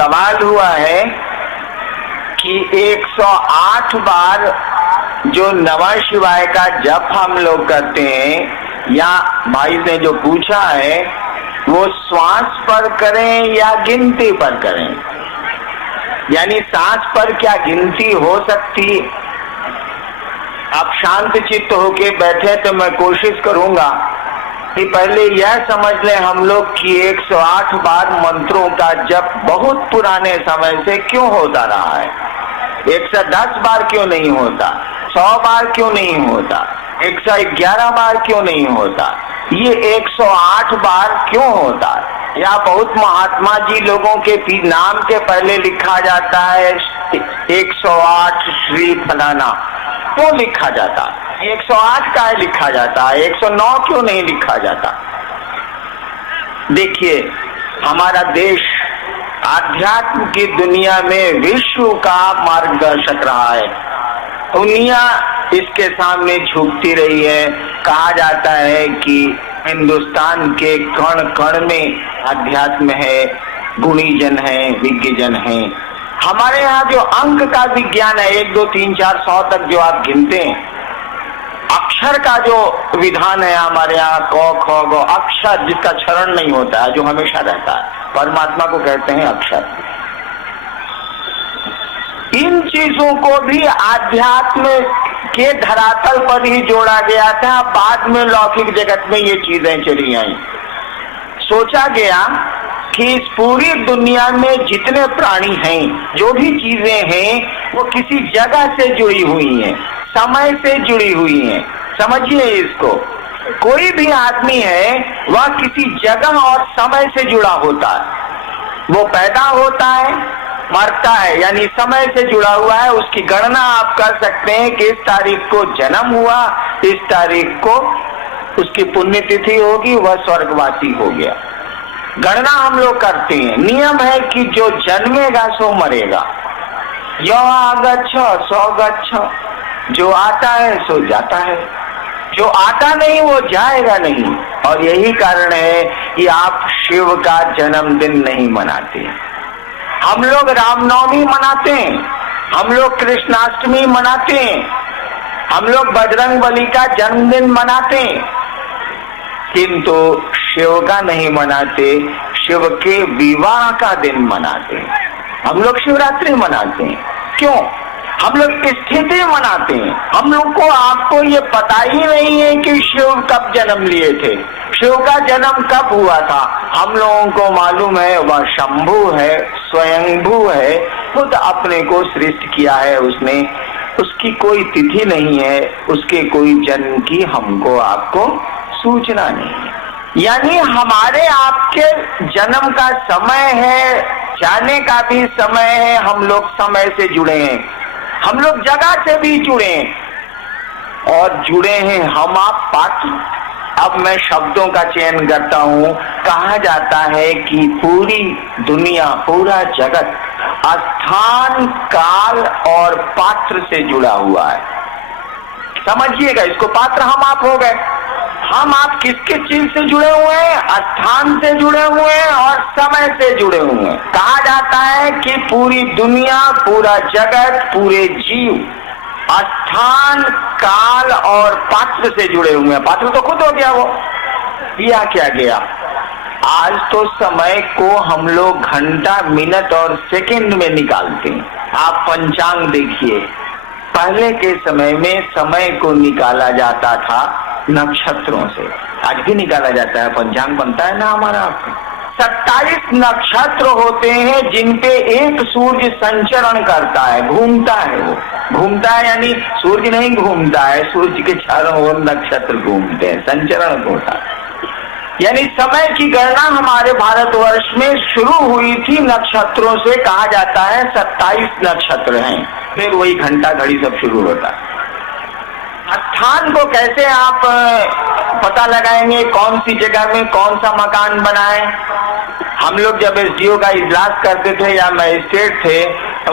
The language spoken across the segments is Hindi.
सवाल हुआ है कि 108 बार जो नमः शिवाय का जप हम लोग करते हैं, या भाई ने जो पूछा है वो श्वास पर करें या गिनती पर करें, यानी सांस पर क्या गिनती हो सकती। आप शांत चित्त होके बैठे तो मैं कोशिश करूंगा कि पहले यह समझ लें हम लोग कि 108 बार मंत्रों का जप बहुत पुराने समय से क्यों होता रहा है। 110 बार क्यों नहीं होता, 100 बार क्यों नहीं होता, 111 बार क्यों नहीं होता, ये 108 बार क्यों होता। या बहुत महात्मा जी लोगों के नाम के पहले लिखा जाता है 108 श्री फलाना, क्यों लिखा जाता, 108 का लिखा जाता है, 109 क्यों नहीं लिखा जाता। देखिए, हमारा देश आध्यात्म की दुनिया में विश्व का मार्गदर्शक रहा है। दुनिया इसके सामने झुकती रही है। कहा जाता है कि हिंदुस्तान के कण कण में अध्यात्म है, गुणीजन है, विज्ञजन है। हमारे यहाँ जो अंक का विज्ञान है, 1 2 3 4 100 तक जो आप गिनते हैं, अक्षर का जो विधान है हमारे यहाँ, क ख ग, अक्षर जिसका क्षरण नहीं होता है, जो हमेशा रहता है, परमात्मा को कहते हैं अक्षर। इन चीजों को भी आध्यात्म के धरातल पर ही जोड़ा गया था। बाद में लौकिक जगत में ये चीजें चली आई। सोचा गया कि इस पूरी दुनिया में जितने प्राणी हैं, जो भी चीजें हैं, वो किसी जगह से जुड़ी हुई हैं, समय से जुड़ी हुई हैं। समझिए इसको, कोई भी आदमी है वह किसी जगह और समय से जुड़ा होता है। वो पैदा होता है, मरता है, यानी समय से जुड़ा हुआ है। उसकी गणना आप कर सकते हैं कि इस तारीख को जन्म हुआ, इस तारीख को उसकी पुण्यतिथि होगी, वह स्वर्गवासी हो गया। गणना हम लोग करते हैं। नियम है कि जो जन्मेगा सो मरेगा। यो आगच्छ सो गच्छ, जो आता है सो जाता है, जो आता नहीं वो जाएगा नहीं। और यही कारण है कि आप शिव का जन्मदिन नहीं मनाते। हम लोग रामनवमी मनाते हैं, हम लोग कृष्णाष्टमी मनाते हैं, हम लोग बजरंगबली का जन्मदिन मनाते हैं, किंतु शिव का नहीं मनाते। शिव के विवाह का दिन मनाते हैं। हम लोग शिवरात्रि मनाते हैं। क्यों? हम लोग स्थिति मनाते हैं। हम लोग को, आपको ये पता ही नहीं है कि शिव कब जन्म लिए थे, शिव का जन्म कब हुआ था। हम लोगों को मालूम है वह शंभु है, स्वयंभू है, खुद अपने को सृष्टि किया है उसने। उसकी कोई तिथि नहीं है, उसके कोई जन्म की हमको आपको सूचना नहीं है। यानी हमारे आपके जन्म का समय है, जाने का भी समय है। हम लोग समय से जुड़े हैं, हम लोग जगह से भी जुड़े हैं और जुड़े हैं हम आप पात्र। अब मैं शब्दों का चयन करता हूँ। कहा जाता है कि पूरी दुनिया, पूरा जगत स्थान, काल और पात्र से जुड़ा हुआ है। समझिएगा इसको, पात्र हम आप हो गए। हम आप किस किस चीज से जुड़े हुए हैं? स्थान से जुड़े हुए हैं और समय से जुड़े हुए हैं। कहा जाता है कि पूरी दुनिया, पूरा जगत, पूरे जीव स्थान, काल और पात्र से जुड़े हुए हैं। पात्र तो खुद हो गया, वो किया क्या गया। आज तो समय को हम लोग घंटा, मिनट और सेकंड में निकालते हैं। आप पंचांग देखिए, पहले के समय में समय को निकाला जाता था नक्षत्रों से। आज भी निकाला जाता है, पंचांग बनता है ना हमारा। 27 नक्षत्र होते हैं जिनपे एक सूर्य संचरण करता है, घूमता है। वो घूमता है यानी सूर्य नहीं घूमता है, सूर्य के चारों ओर नक्षत्र घूमते हैं, संचरण होता है। यानी समय की गणना हमारे भारतवर्ष में शुरू हुई थी नक्षत्रों से। कहा जाता है 27 नक्षत्र हैं, फिर वही घंटा घड़ी सब शुरू होता है। स्थान को कैसे आप पता लगाएंगे, कौन सी जगह में कौन सा मकान बनाए। हम लोग जब एसडीओ का इजलास करते थे या मजिस्ट्रेट थे,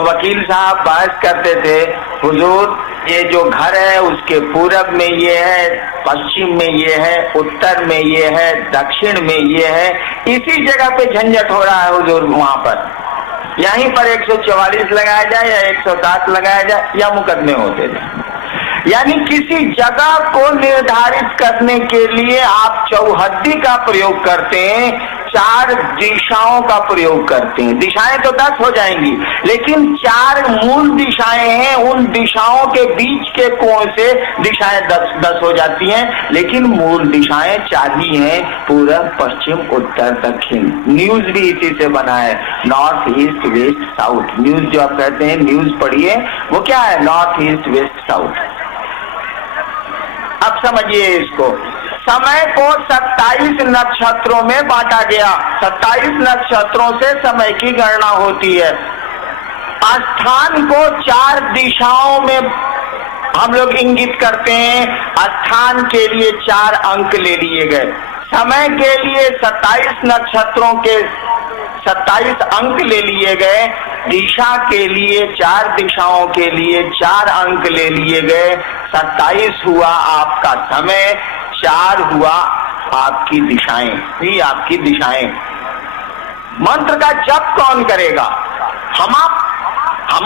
वकील साहब बहस करते थे, हुजूर ये जो घर है उसके पूरब में ये है, पश्चिम में ये है, उत्तर में ये है, दक्षिण में ये है, इसी जगह पे झंझट हो रहा है हुजूर वहां पर। यहीं पर 144 लगाया जाए या 107 लगाया जाए या मुकदमे होते जाए। यानी किसी जगह को निर्धारित करने के लिए आप चौहद्दी का प्रयोग करते हैं, 4 दिशाओं का प्रयोग करते हैं। दिशाएं तो 10 हो जाएंगी, लेकिन 4 मूल दिशाएं हैं, उन दिशाओं के बीच के कोण से दिशाएं 10 हो जाती हैं, लेकिन मूल दिशाएं 4 ही हैं, पूरब, पश्चिम, उत्तर, दक्षिण। न्यूज भी इसी से बना है, north, east, west, south. News जो आप कहते हैं, न्यूज पढ़िए, वो क्या है? North, east, west, south. अब समझिए इसको। समय को 27 नक्षत्रों में बांटा गया। 27 नक्षत्रों से समय की गणना होती है। स्थान को 4 दिशाओं में हम लोग इंगित करते हैं। स्थान के लिए 4 अंक ले लिए गए। समय के लिए 27 नक्षत्रों के 27 अंक ले लिए गए। दिशा के लिए 4 दिशाओं के लिए 4 अंक ले लिए गए। 27 हुआ आपका समय, 4 हुआ आपकी दिशाएं, ही आपकी दिशाएं। मंत्र का जप कौन करेगा? हम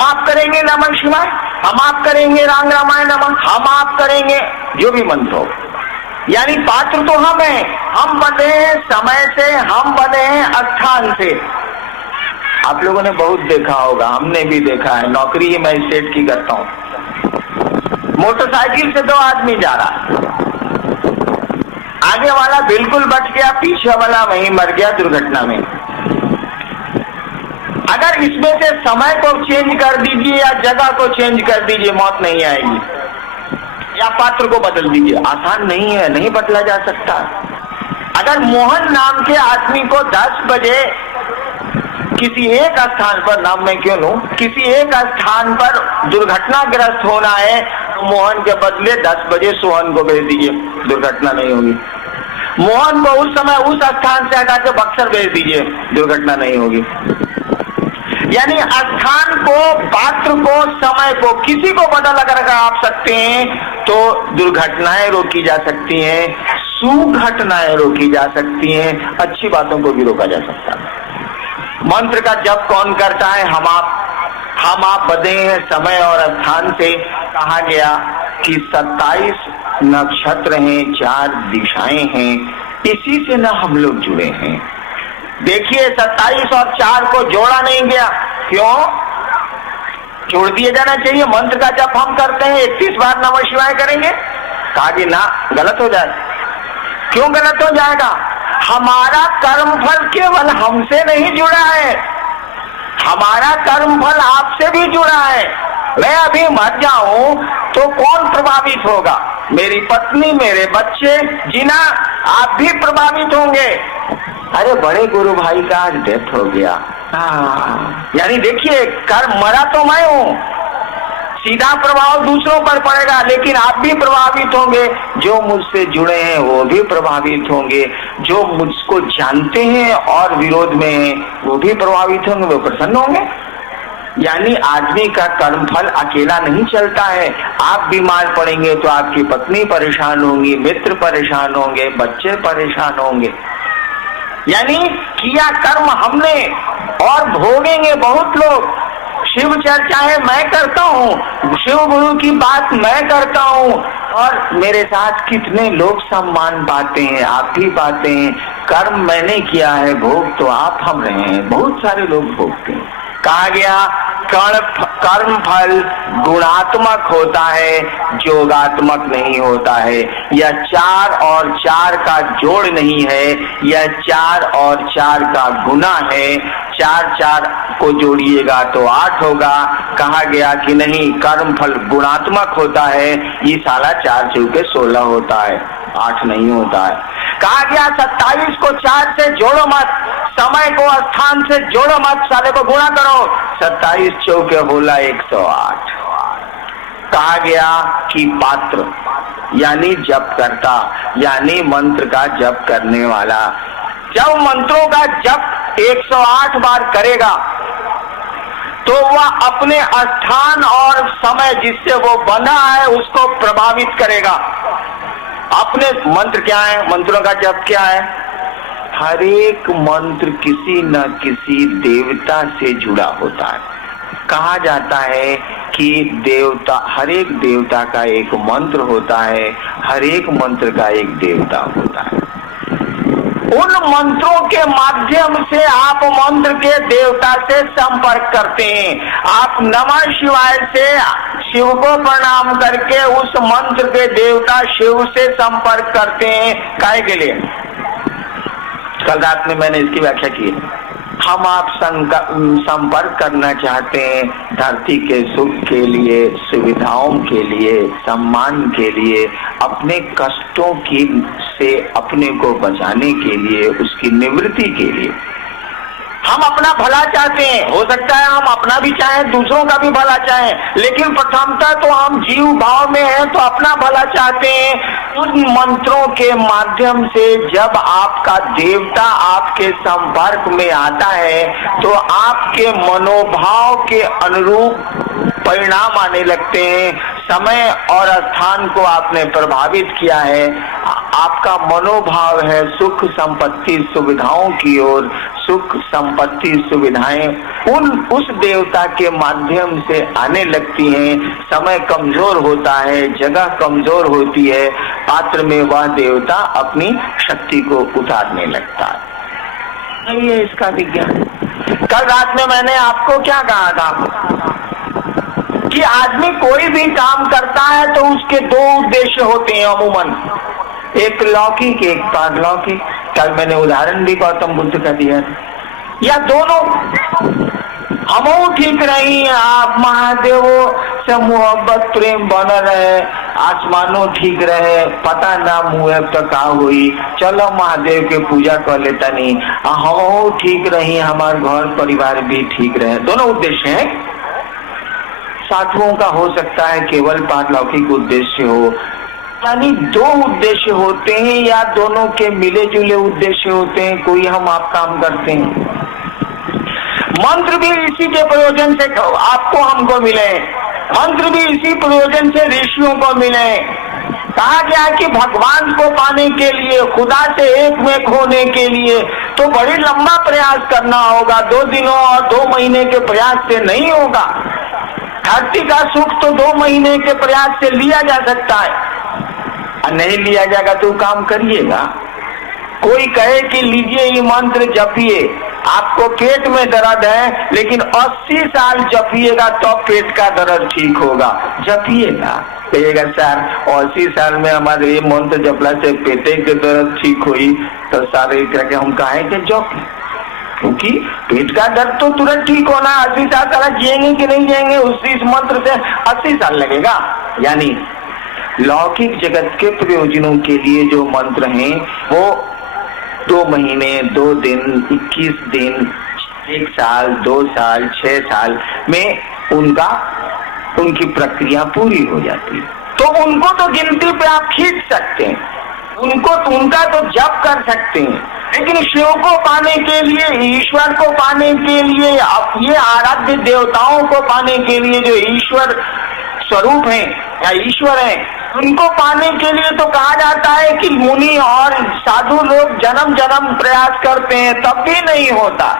आप करेंगे नमः शिवाय, हम आप करेंगे राम रामायण नमः, हम आप करेंगे जो भी मंत्र हो। यानी पात्र तो हम हैं, हम बने हैं समय से, हम बने हैं स्थान से। आप लोगों ने बहुत देखा होगा, हमने भी देखा है, नौकरी ही मैं स्टेट की करता हूं। मोटरसाइकिल से 2 आदमी जा रहा, आगे वाला बिल्कुल बच गया, पीछे वाला वहीं मर गया दुर्घटना में। अगर इसमें से समय को चेंज कर दीजिए या जगह को चेंज कर दीजिए, मौत नहीं आएगी। या पात्र को बदल दीजिए, आसान नहीं है, नहीं बदला जा सकता। अगर मोहन नाम के आदमी को 10 बजे किसी एक स्थान पर, नाम मैं क्यों लूं, किसी एक स्थान पर दुर्घटनाग्रस्त होना है, तो मोहन के बदले 10 बजे सोहन को भेज दीजिए, दुर्घटना नहीं होगी। मोहन को उस समय उस स्थान से हटा के बक्सर भेज दीजिए, दुर्घटना नहीं होगी। यानी स्थान को, पात्र को, समय को, किसी को बदल अगर आप सकते हैं तो दुर्घटनाएं रोकी जा सकती हैं, सुघटनाएं रोकी जा सकती हैं, अच्छी बातों को भी रोका जा सकता है। मंत्र का जप कौन करता है? हम आप बंधे हैं समय और स्थान से। कहा गया कि 27 नक्षत्र हैं, 4 दिशाएं हैं, इसी से न हम लोग जुड़े हैं। देखिए 27 और 4 को जोड़ा नहीं गया, क्यों? जोड़ दिए जाना चाहिए। मंत्र का जप हम करते हैं, 31 बार नमः शिवाय करेंगे, कहा कि ना, गलत हो जाए। क्यों गलत हो जाएगा? हमारा कर्मफल केवल हमसे नहीं जुड़ा है, हमारा कर्मफल आपसे भी जुड़ा है। मैं अभी मर जाऊं तो कौन प्रभावित होगा? मेरी पत्नी, मेरे बच्चे, जीना, आप भी प्रभावित होंगे। अरे बड़े गुरु भाई का आज डेथ हो गया, यानी देखिए कर्म, मरा तो मैं हूं, सीधा प्रभाव दूसरों पर पड़ेगा, लेकिन आप भी प्रभावित होंगे। जो मुझसे जुड़े हैं वो भी प्रभावित होंगे, जो मुझको जानते हैं और विरोध में हैं वो भी प्रभावित होंगे, वो प्रसन्न होंगे। यानी आदमी का कर्मफल अकेला नहीं चलता है। आप बीमार पड़ेंगे तो आपकी पत्नी परेशान होंगी, मित्र परेशान होंगे, बच्चे परेशान होंगे। यानी किया कर्म हमने और भोगेंगे बहुत लोग। शिव चर्चाएं मैं करता हूँ, शिव गुरु की बात मैं करता हूँ, और मेरे साथ कितने लोग सम्मान पाते हैं, आप भी पाते हैं। कर्म मैंने किया है, भोग तो आप हम रहे हैं, बहुत सारे लोग भोगते हैं। कहा गया कर्म फल गुणात्मक होता है, जोगात्मक नहीं होता है। यह 4 और 4 का जोड़ नहीं है, यह 4 और 4 का गुना है। 4 4 को जोड़िएगा तो 8 होगा। कहा गया कि नहीं, कर्म फल गुणात्मक होता है, ये साला 4 चौके 16 होता है, 8 नहीं होता है। कहा गया 27 को 4 से जोड़ो मत, समय को स्थान से जोड़ो मत, साले को गुणा करो, 27 चौके होला 108। कहा गया कि पात्र यानी जप करता, यानी मंत्र का जप करने वाला, जब मंत्रों का जप 108 बार करेगा तो वह अपने स्थान और समय जिससे वो बंधा है उसको प्रभावित करेगा। अपने मंत्र क्या है? मंत्रों का जप क्या है? हर एक मंत्र किसी न किसी देवता से जुड़ा होता है। कहा जाता है कि देवता, हर एक देवता का एक मंत्र होता है, हर एक मंत्र का एक देवता होता है। उन मंत्रों के माध्यम से आप मंत्र के देवता से संपर्क करते हैं। आप नमः शिवाय से शिव को प्रणाम करके उस मंत्र के देवता शिव से संपर्क करते हैं। काहे के लिए? कल रात में मैंने इसकी व्याख्या की। हम आप संपर्क करना चाहते हैं धरती के सुख के लिए, सुविधाओं के लिए, सम्मान के लिए, अपने कष्टों की से अपने को बचाने के लिए, उसकी निवृत्ति के लिए। हम अपना भला चाहते हैं। हो सकता है हम अपना भी चाहें, दूसरों का भी भला चाहें, लेकिन प्रथमतः तो हम जीव भाव में हैं, तो अपना भला चाहते हैं। उन मंत्रों के माध्यम से जब आपका देवता आपके संपर्क में आता है तो आपके मनोभाव के अनुरूप परिणाम आने लगते हैं। समय और स्थान को आपने प्रभावित किया है, आपका मनोभाव है सुख संपत्ति सुविधाओं की ओर। सुख संपत्ति सुविधाएं उस देवता के माध्यम से आने लगती हैं। समय कमजोर होता है, जगह कमजोर होती है, पात्र में वह देवता अपनी शक्ति को उतारने लगता है। ये इसका विज्ञान। कल रात में मैंने आपको क्या कहा था कि आदमी कोई भी काम करता है तो उसके दो उद्देश्य होते हैं अमूमन, एक लौकिक एक पारलौकिक। कल मैंने उदाहरण भी गौतम बुद्ध का दिया था। या दोनों हमो ठीक रही, आप महादेवो से मोहब्बत प्रेम बन रहे, आसमानों ठीक रहे, पता ना मुँह तो का हुई, चलो महादेव के पूजा कर लेता नहीं, हमो ठीक रही, हमारे घर परिवार भी ठीक रहे। दोनों उद्देश्य हैं। साधुओं का हो सकता है केवल पारलौकिक उद्देश्य हो, यानी दो उद्देश्य होते हैं या दोनों के मिले जुले उद्देश्य होते हैं। कोई हम आप काम करते हैं, मंत्र भी इसी के प्रयोजन से आपको हमको मिले, मंत्र भी इसी प्रयोजन से ऋषियों को मिले। कहा गया कि भगवान को पाने के लिए, खुदा से एक में होने के लिए तो बड़ी लंबा प्रयास करना होगा। 2 दिनों और 2 महीने के प्रयास से नहीं होगा। धरती का सुख तो 2 महीने के प्रयास से लिया जा सकता है, नहीं लिया जाएगा तो काम करिएगा। कोई कहे कि लीजिए ये मंत्र जपिए, आपको पेट में दर्द है लेकिन 80 साल जपिएगा तो पेट का दर्द ठीक होगा, जपिएगा। कहिएगा सर 80 साल में हमारे ये मंत्र जपला से पेटे के दर्द ठीक हुई, तो सारे करके हम कहे कि जप, क्योंकि पेट का दर्द तो तुरंत ठीक होना। 80 साल जिएंगे कि नहीं जिएंगे, उस मंत्र से 80 साल लगेगा। यानी लौकिक जगत के प्रयोजनों के लिए जो मंत्र हैं वो 2 महीने, 2 दिन, 21 दिन, 1 साल, 2 साल, 6 साल में उनकी प्रक्रिया पूरी हो जाती है। तो उनको तो गिनती पे आप खींच सकते हैं, उनका तो जप कर सकते हैं, लेकिन शिव को पाने के लिए, ईश्वर को पाने के लिए, ये आराध्य देवताओं को पाने के लिए जो ईश्वर स्वरूप है या ईश्वर है, उनको पाने के लिए तो कहा जाता है कि मुनि और साधु लोग जन्म जन्म प्रयास करते हैं, तब भी नहीं होता।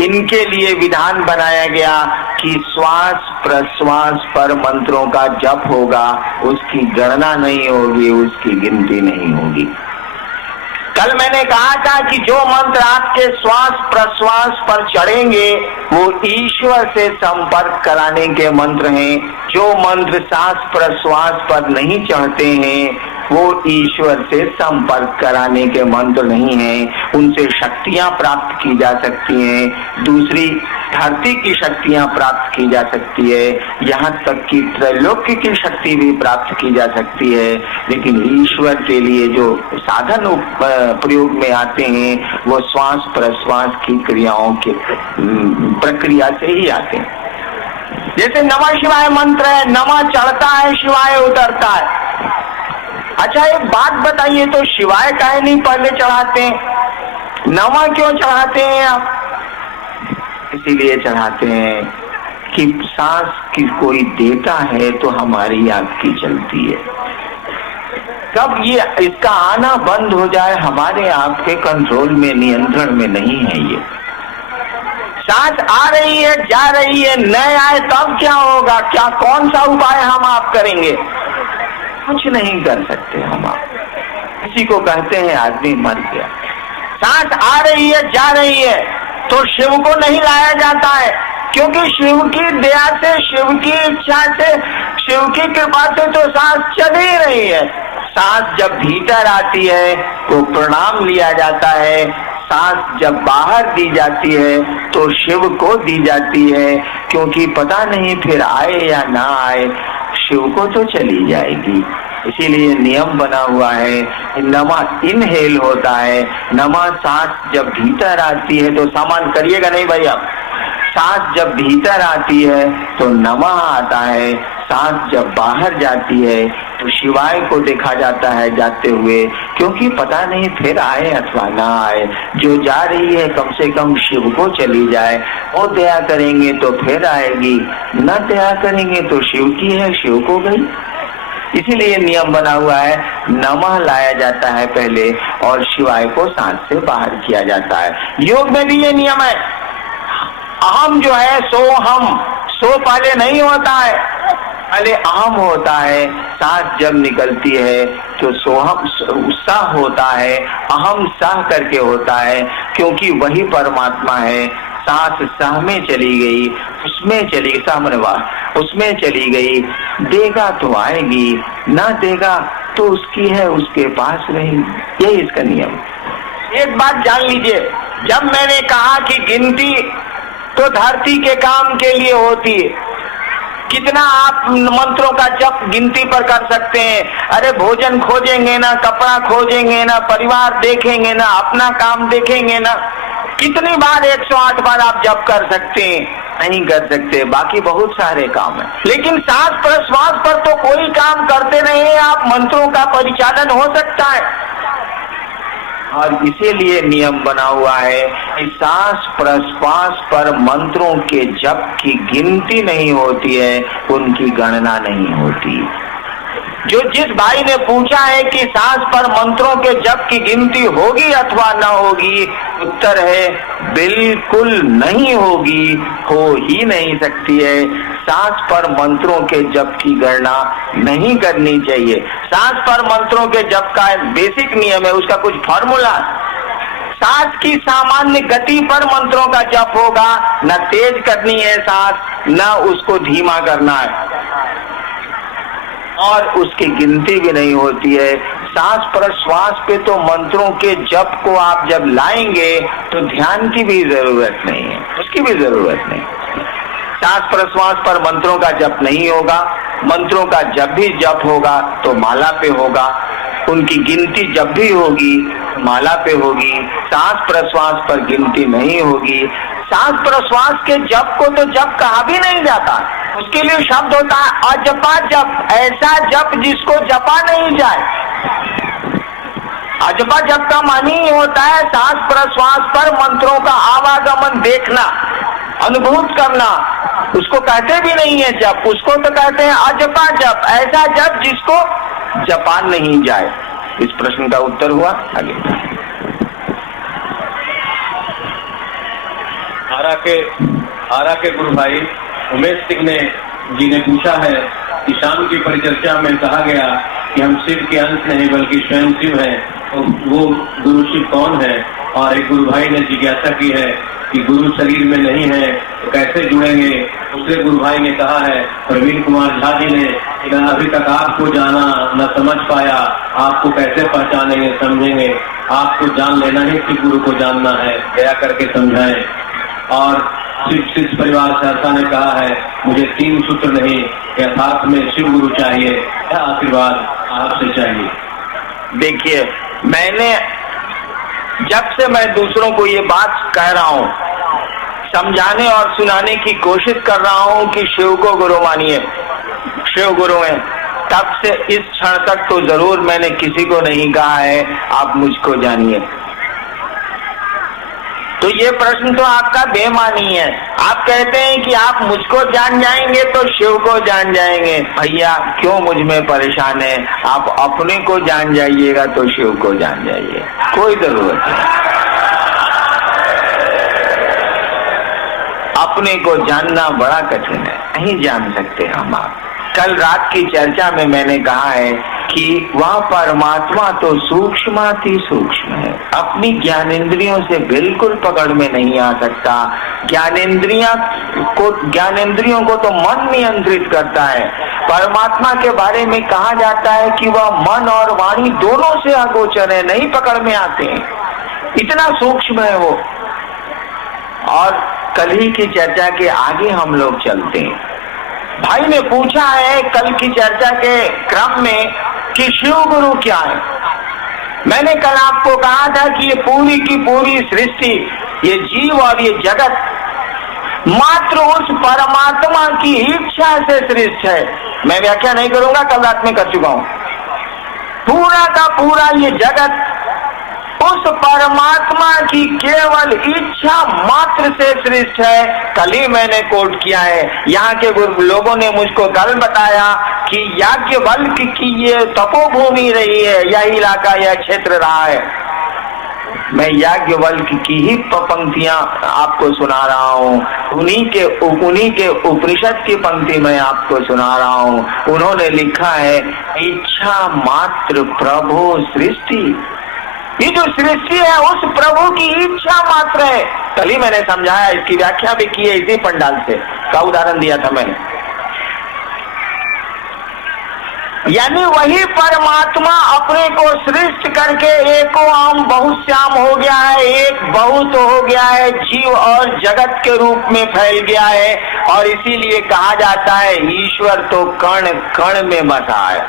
इनके लिए विधान बनाया गया कि श्वास प्रश्वास पर मंत्रों का जप होगा, उसकी गणना नहीं होगी, उसकी गिनती नहीं होगी। कल मैंने कहा था कि जो मंत्र आपके श्वास प्रश्वास पर चढ़ेंगे वो ईश्वर से संपर्क कराने के मंत्र हैं। जो मंत्र सांस प्रश्वास पर नहीं चढ़ते हैं वो ईश्वर से संपर्क कराने के मंत्र नहीं हैं। उनसे शक्तियां प्राप्त की जा सकती हैं, दूसरी धरती की शक्तियां प्राप्त की जा सकती है, यहाँ तक कि त्रैलोक्य की शक्ति भी प्राप्त की जा सकती है। लेकिन ईश्वर के लिए जो साधन प्रयोग में आते हैं वो श्वास प्रश्वास की क्रियाओं के प्रक्रिया से ही आते हैं। जैसे नमः शिवाय मंत्र है, नमः चढ़ता है, शिवाय उतरता है। अच्छा एक बात बताइए, तो शिवाय काहे नहीं पहले चढ़ाते हैं, नमः क्यों चढ़ाते हैं आप? इसीलिए चढ़ाते हैं कि सांस की कोई देता है तो हमारी आपकी चलती है। कब ये इसका आना बंद हो जाए, हमारे आपके कंट्रोल में, नियंत्रण में नहीं है। ये सांस आ रही है, जा रही है, न आए तब क्या होगा? क्या कौन सा उपाय हम आप करेंगे? कुछ नहीं कर सकते हम आप। किसी को कहते हैं आदमी मर गया, सांस आ रही है, जा रही है, तो शिव को नहीं लाया जाता है, क्योंकि शिव की दया से, शिव की इच्छा से, शिव की कृपा से तो सांस चल ही रही है। सांस जब भीतर आती है तो प्रणाम लिया जाता है, सांस जब बाहर दी जाती है तो शिव को दी जाती है, क्योंकि पता नहीं फिर आए या ना आए, शिव को तो चली जाएगी। इसीलिए नियम बना हुआ है, नमा इनहेल होता है, नमा सांस जब भीतर आती है तो सामान करिएगा नहीं भाई आप, सांस जब भीतर आती है तो नमः आता है, सांस जब बाहर जाती है तो शिवाय को देखा जाता है जाते हुए, क्योंकि पता नहीं फिर आए अथवा ना आए। जो जा रही है कम से कम शिव को चली जाए, वो दया करेंगे तो फिर आएगी, न दया करेंगे तो शिव की है, शिव को गई। इसीलिए नियम बना हुआ है, नमः लाया जाता है पहले और शिवाय को सांस से बाहर किया जाता है। योग में भी ये नियम है, अहम जो है सो हम, सो पहले नहीं होता है, पहले अहम होता है। सांस जब निकलती है तो सोहम सह होता है, अहम सह करके होता है, क्योंकि वही परमात्मा है। सांस सह में चली गई, उसमें चली गई, सामने उसमें चली गई, देगा तो आएगी, ना देगा तो उसकी है, उसके पास रहेगी। यही इसका नियम। एक बात जान लीजिए, जब मैंने कहा कि गिनती तो धरती के काम के लिए होती है, कितना आप मंत्रों का जप गिनती पर कर सकते हैं? अरे भोजन खोजेंगे ना, कपड़ा खोजेंगे ना, परिवार देखेंगे ना, अपना काम देखेंगे ना, कितनी बार 108 बार आप जप कर सकते हैं? नहीं कर सकते। बाकी बहुत सारे काम है, लेकिन सांस प्रश्वास पर तो कोई काम करते नहीं आप, मंत्रों का परिचालन हो सकता है। और इसीलिए नियम बना हुआ है कि सांस प्रश्वास पर मंत्रों के जप की गिनती नहीं होती है, उनकी गणना नहीं होती। जो जिस भाई ने पूछा है कि सांस पर मंत्रों के जप की गिनती होगी अथवा न होगी, उत्तर है बिल्कुल नहीं होगी, हो ही नहीं सकती है। सांस पर मंत्रों के जप की गणना नहीं करनी चाहिए। सांस पर मंत्रों के जप का बेसिक नियम है, उसका कुछ फॉर्मूला, सांस की सामान्य गति पर मंत्रों का जप होगा, न तेज करनी है सांस, न उसको धीमा करना है, और उसकी गिनती भी नहीं होती है। सांस प्रश्वास पे तो मंत्रों के जप को आप जब लाएंगे तो ध्यान की भी जरूरत नहीं है, उसकी भी जरूरत नहीं। सांस प्रश्वास पर मंत्रों का जप नहीं होगा, मंत्रों का जब भी जप होगा तो माला पे होगा, उनकी गिनती जब भी होगी माला पे होगी, सांस प्रश्वास पर गिनती नहीं होगी। सांस प्रश्वास के जप को तो जप कहा भी नहीं जाता, उसके लिए शब्द होता है अजपा जप, ऐसा जप जिसको जपा नहीं जाए। अजपा जप का मानी ही होता है सांस प्रश्वास पर मंत्रों का आवागमन देखना, अनुभूत करना, उसको कहते भी नहीं है जप, उसको तो कहते हैं अजपा जप, ऐसा जप जिसको जपा नहीं जाए। इस प्रश्न का उत्तर हुआ। आगे आरा के गुरु भाई उमेश सिंह जी ने पूछा है कि शाम की परिचर्चा में कहा गया कि हम शिव के अंश नहीं बल्कि स्वयं शिव हैं, तो वो गुरु शिव कौन है? और एक गुरु भाई ने जिज्ञासा की है कि गुरु शरीर में नहीं है तो कैसे जुड़ेंगे? दूसरे गुरु भाई ने कहा है, प्रवीण कुमार झा जी ने, न अभी तक आपको जाना न समझ पाया, आपको कैसे पहचानेंगे समझेंगे? आपको जान लेना ही शिव गुरु को जानना है, दया करके समझाएं। और शिव परिवार सहरसा ने कहा है, मुझे 3 सूत्र नहीं, यथार्थ में शिव गुरु चाहिए, आशीर्वाद आपसे चाहिए। देखिए, मैंने जब से मैं दूसरों को ये बात कह रहा हूँ, समझाने और सुनाने की कोशिश कर रहा हूँ कि शिव को गुरु मानिए, शिव गुरु है, तब से इस क्षण तक तो जरूर मैंने किसी को नहीं कहा है आप मुझको जानिए। तो ये प्रश्न तो आपका बेमानी है। आप कहते हैं कि आप मुझको जान जाएंगे तो शिव को जान जाएंगे। भैया क्यों मुझ में परेशान है? आप अपने को जान जाइएगा तो शिव को जान जाइए, कोई जरूरत नहीं। अपने को जानना बड़ा कठिन है, नहीं जान सकते हम आप। कल रात की चर्चा में मैंने कहा है कि वह परमात्मा तो सूक्ष्माति सूक्ष्म है, अपनी ज्ञानेंद्रियों से बिल्कुल पकड़ में नहीं आ सकता। ज्ञानेंद्रियों को तो मन नियंत्रित करता है। परमात्मा के बारे में कहा जाता है कि वह मन और वाणी दोनों से अगोचर है, नहीं पकड़ में आते हैं, इतना सूक्ष्म है वो। और कल ही की चर्चा के आगे हम लोग चलते हैं। भाई ने पूछा है कल की चर्चा के क्रम में कि शिव गुरु क्या है। मैंने कल आपको कहा था कि ये पूरी की पूरी सृष्टि, ये जीव और ये जगत मात्र उस परमात्मा की इच्छा से सृष्टि है। मैं व्याख्या नहीं करूंगा, कल रात में कर चुका हूं। पूरा का पूरा ये जगत उस परमात्मा की केवल इच्छा मात्र से सृष्टि है। कल ही मैंने कोट किया है, यहाँ के लोगों ने मुझको कल बताया कि याज्ञवल्क्य की ये तपोभूमि रही है, यह इलाका, यह क्षेत्र रहा है। मैं याज्ञवल्क्य की ही पंक्तियां आपको सुना रहा हूँ, उन्हीं के उपनिषद की पंक्ति मैं आपको सुना रहा हूँ। उन्होंने लिखा है, इच्छा मात्र प्रभु सृष्टि। ये जो सृष्टि है उस प्रभु की इच्छा मात्र है। कल ही मैंने समझाया, इसकी व्याख्या भी की है इसी पंडाल से, का उदाहरण दिया था मैंने। यानी वही परमात्मा अपने को सृष्ट करके एको आम बहुश्याम हो गया है, एक बहुत हो गया है, जीव और जगत के रूप में फैल गया है। और इसीलिए कहा जाता है ईश्वर तो कण कण में बसा है,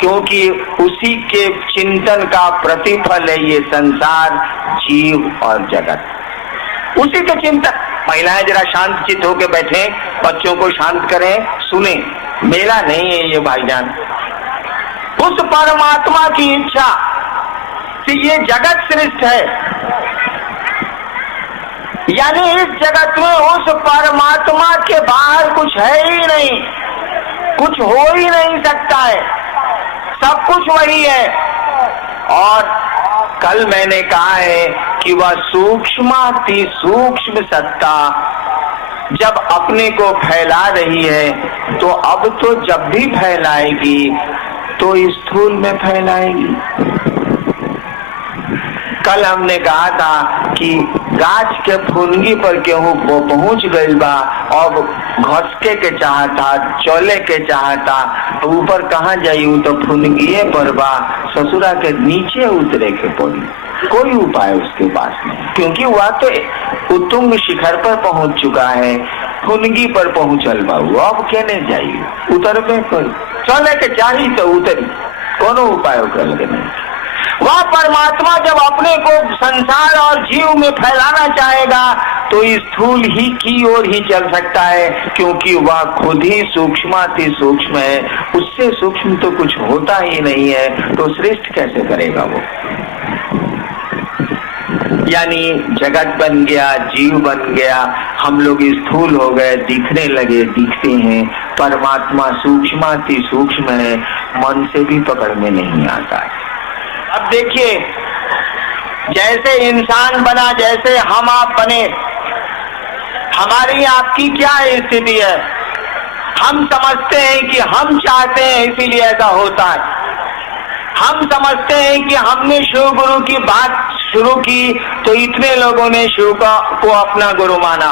क्योंकि उसी के चिंतन का प्रतिफल है ये संसार, जीव और जगत। उसी के चिंतन। महिलाएं जरा शांत चित्त होकर बैठे, बच्चों को शांत करें, सुने। मेरा नहीं है ये भाईजान, उस परमात्मा की इच्छा से ये जगत सृष्ट है। यानी इस जगत में उस परमात्मा के बाहर कुछ है ही नहीं, कुछ हो ही नहीं सकता है, सब कुछ वही है। और कल मैंने कहा है कि वह सूक्ष्माति सूक्ष्म सत्ता जब अपने को फैला रही है, तो अब तो जब भी फैलाएगी तो स्थूल में फैलाएगी। कल हमने कहा था कि गाछ के फुनगी पर केहू वो पहुंच गई बा, और घसके के चाहता, चले के चाहता, तो ऊपर कहाँ जाई? तो फुनगिए पर बा, ससुरा के नीचे उतरे के पड़ी। कोई उपाय उसके पास नहीं, क्योंकि वह तो उत्तुंग शिखर पर पहुंच चुका है, फुनगी पर पहुंचल बाबू, अब कहने जाइए उतर पे कोई चले के चाहिए तो उतरी, कोनो उपाय कर नहीं। वह परमात्मा जब अपने को संसार और जीव में फैलाना चाहेगा तो स्थूल ही की ओर ही चल सकता है, क्योंकि वह खुद ही सूक्ष्माति सूक्ष्म है। उससे सूक्ष्म तो कुछ होता ही नहीं है, तो सृष्टि कैसे करेगा वो? यानी जगत बन गया, जीव बन गया, हम लोग स्थूल हो गए, दिखने लगे, दिखते हैं। परमात्मा सूक्ष्माति सूक्ष्म है, मन से भी पकड़ में नहीं आता है। अब देखिए, जैसे इंसान बना, जैसे हम आप बने, हमारी आपकी क्या स्थिति है? हम समझते हैं कि हम चाहते हैं इसीलिए ऐसा होता है। हम समझते हैं कि हमने शिव गुरु की बात शुरू की तो इतने लोगों ने शिव को अपना गुरु माना।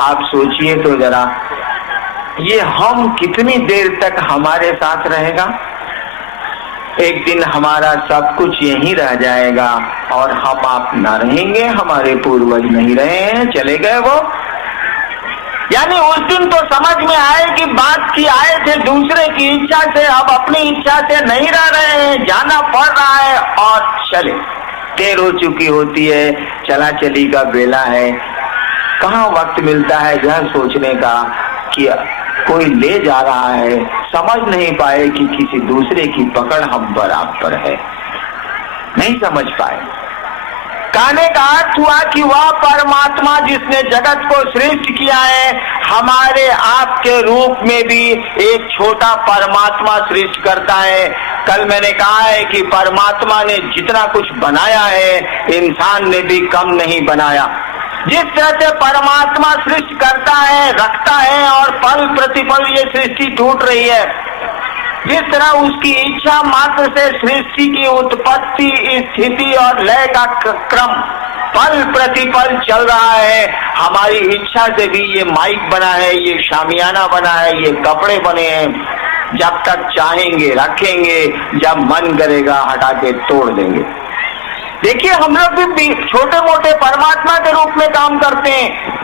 आप सोचिए तो जरा, ये हम कितनी देर तक हमारे साथ रहेगा? एक दिन हमारा सब कुछ यहीं रह जाएगा और हम आप ना रहेंगे, हमारे पूर्वज नहीं रहे हैं, चले गए वो। यानी उस दिन तो समझ में आए कि बात की आए थे दूसरे की इच्छा से, अब अपनी इच्छा से नहीं रह रहे हैं, जाना पड़ रहा है और चले। देर हो चुकी होती है, चला चली का बेला है, कहाँ वक्त मिलता है यह सोचने का कि कोई ले जा रहा है, समझ नहीं पाए कि किसी दूसरे की पकड़ हम पर आप पर है, नहीं समझ पाए। कहने का अर्थ हुआ कि वह परमात्मा जिसने जगत को सृष्टि किया है, हमारे आपके रूप में भी एक छोटा परमात्मा सृष्टि करता है। कल मैंने कहा है कि परमात्मा ने जितना कुछ बनाया है, इंसान ने भी कम नहीं बनाया। जिस तरह से परमात्मा सृष्टि करता है, रखता है और पल प्रतिपल ये सृष्टि टूट रही है, जिस तरह उसकी इच्छा मात्र से सृष्टि की उत्पत्ति, स्थिति और लय का क्रम पल प्रतिपल चल रहा है, हमारी इच्छा से भी ये माइक बना है, ये शामियाना बना है, ये कपड़े बने हैं। जब तक चाहेंगे रखेंगे, जब मन करेगा हटा के तोड़ देंगे। देखिए, हम लोग भी छोटे मोटे परमात्मा के रूप में काम करते हैं।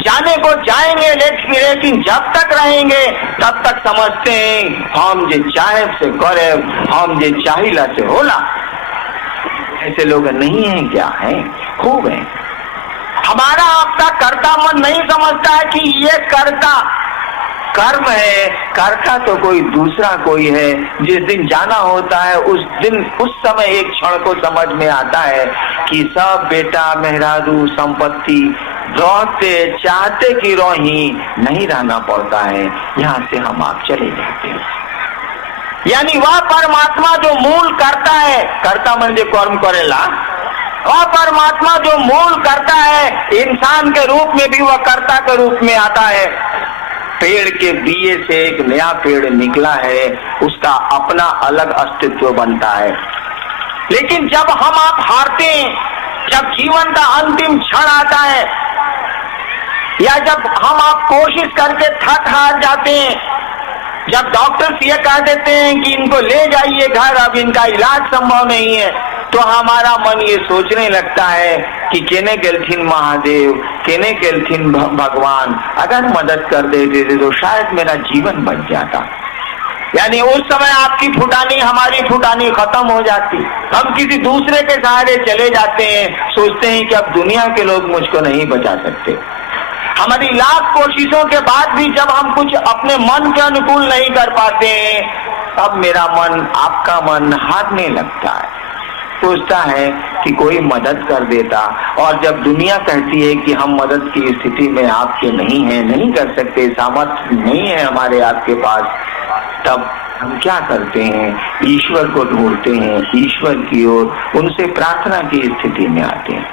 जाने को जाएंगे, लेकिन जब तक रहेंगे तब तक समझते हैं हम जे चाहे से करे, हम जे चाहिला से होला। ऐसे लोग नहीं हैं क्या? है, खूब है। हमारा आपका कर्ता मन नहीं समझता है कि ये कर्ता कर्म है, कर्ता तो कोई दूसरा कोई है। जिस दिन जाना होता है उस दिन, उस समय एक क्षण को समझ में आता है कि सब बेटा मेहरारू संपत्ति रहते चाहते कि रोही नहीं रहना पड़ता है, यहाँ से हम आप चले जाते हैं। यानी वह परमात्मा जो मूल करता है, कर्ता मन जो कर्म करेला, वह परमात्मा जो मूल करता है, इंसान के रूप में भी वह कर्ता के रूप में आता है। पेड़ के बीए से एक नया पेड़ निकला है, उसका अपना अलग अस्तित्व बनता है। लेकिन जब हम आप हारते हैं, जब जीवन का अंतिम क्षण आता है, या जब हम आप कोशिश करके थक हार जाते हैं, जब डॉक्टर्स ये कह देते हैं कि इनको ले जाइए घर, अब इनका इलाज संभव नहीं है, तो हमारा मन ये सोचने लगता है कि केने गेलथिन महादेव, केने गेलथिन भगवान, अगर मदद कर देते तो शायद मेरा जीवन बच जाता। यानी उस समय आपकी फुटानी, हमारी फुटानी खत्म हो जाती। हम किसी दूसरे के सहारे चले जाते हैं, सोचते हैं कि अब दुनिया के लोग मुझको नहीं बचा सकते। हमारी लाख कोशिशों के बाद भी जब हम कुछ अपने मन के अनुकूल नहीं कर पाते हैं, तब मेरा मन, आपका मन हारने लगता है, सोचता है कि कोई मदद कर देता। और जब दुनिया कहती है कि हम मदद की स्थिति में आपके नहीं हैं, नहीं कर सकते, सामर्थ्य नहीं है हमारे आपके पास, तब हम क्या करते हैं? ईश्वर को ढूंढते हैं, ईश्वर की ओर, उनसे प्रार्थना की स्थिति में आते हैं।